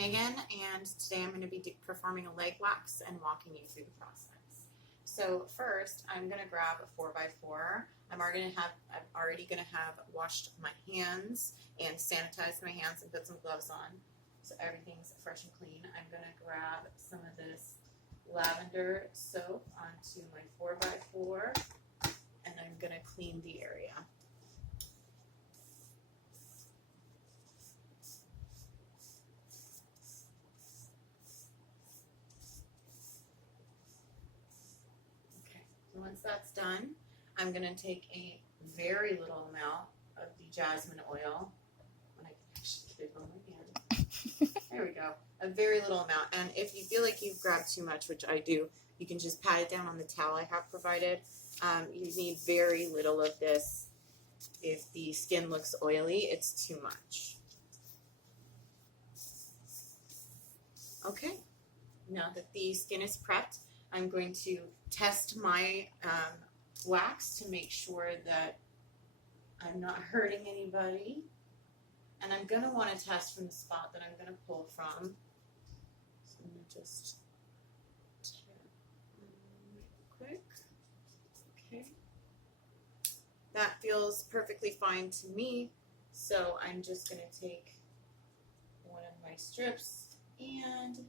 Megan, and today I'm going to be performing a leg wax and walking you through the process. So first, I'm going to grab a 4x4. I'm already going to have washed my hands and sanitized my hands and put some gloves on, so everything's fresh and clean. I'm going to grab some of this lavender soap onto my 4x4, and I'm going to clean the area. Once that's done, I'm going to take a very little amount of the jasmine oil. When I can actually get it on my hand. There we go. A very little amount. And if you feel like you've grabbed too much, which I do, you can just pat it down on the towel I have provided. You need very little of this. If the skin looks oily, it's too much. Okay. Now that the skin is prepped, I'm going to test my wax to make sure that I'm not hurting anybody. And I'm going to want to test from the spot that I'm going to pull from. So I'm going to just tap real quick. Okay. That feels perfectly fine to me. So I'm just going to take one of my strips and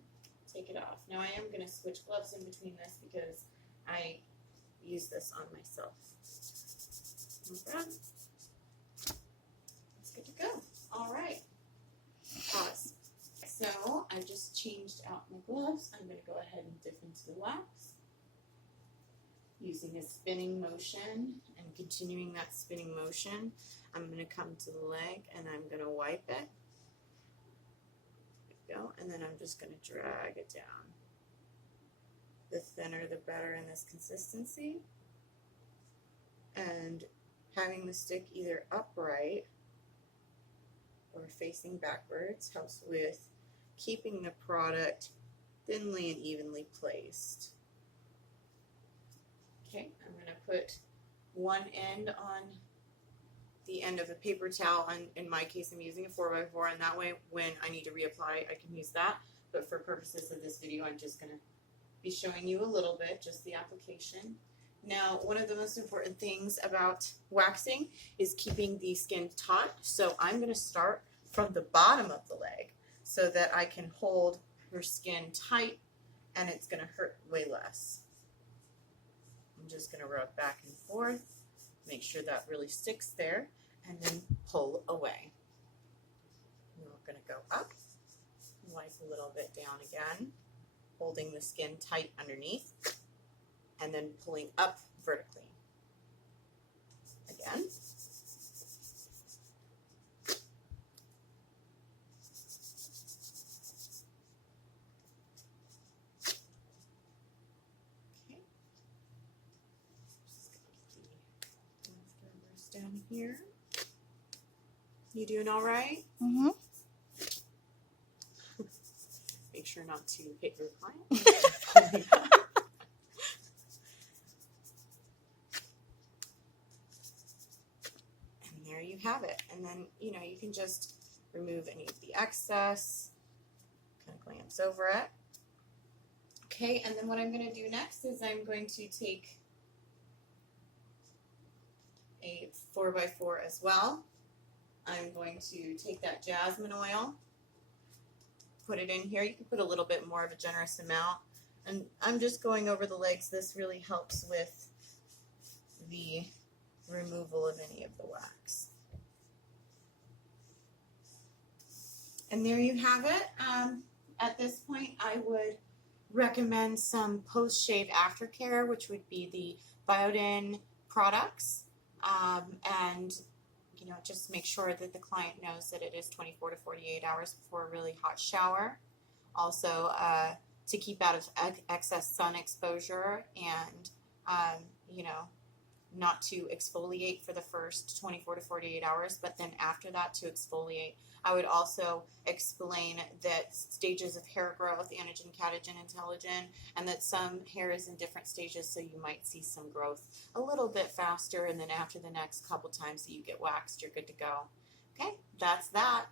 take it off. Now I am going to switch gloves in between this because I use this on myself. Okay. It's good to go. All right. Pause. So I just changed out my gloves. I'm going to go ahead and dip into the wax using a spinning motion and continuing that spinning motion. I'm going to come to the leg and I'm going to wipe it. Go, and then I'm just going to drag it down. The thinner the better in this consistency. And having the stick either upright or facing backwards helps with keeping the product thinly and evenly placed. Okay, I'm going to put one end on the end of a paper towel, and in my case I'm using a 4x4, and that way when I need to reapply I can use that, but for purposes of this video I'm just going to be showing you a little bit, just the application. Now one of the most important things about waxing is keeping the skin taut, so I'm going to start from the bottom of the leg so that I can hold her skin tight and it's going to hurt way less. I'm just going to rub back and forth. Make sure that really sticks there, and then pull away. And we're going to go up, wipe a little bit down again, holding the skin tight underneath, and then pulling up vertically. Again. Down here. You doing all right? Mm-hmm. Make sure not to hit your client. And there you have it. And then, you know, you can just remove any of the excess, kind of glance over it. Okay, and then what I'm going to do next is I'm going to take a 4x4 as well. I'm going to take that jasmine oil, put it in here. You can put a little bit more of a generous amount. And I'm just going over the legs. This really helps with the removal of any of the wax. And there you have it. At this point, I would recommend some post-shave aftercare, which would be the Berodin products. And, you know, just make sure that the client knows that it is 24 to 48 hours before a really hot shower. Also, to keep out of excess sun exposure and, you know, not to exfoliate for the first 24 to 48 hours, but then after that to exfoliate. I would also explain that stages of hair growth, anagen, catagen, and telogen, and that some hair is in different stages, so you might see some growth a little bit faster, and then after the next couple times that you get waxed, you're good to go. Okay, that's that.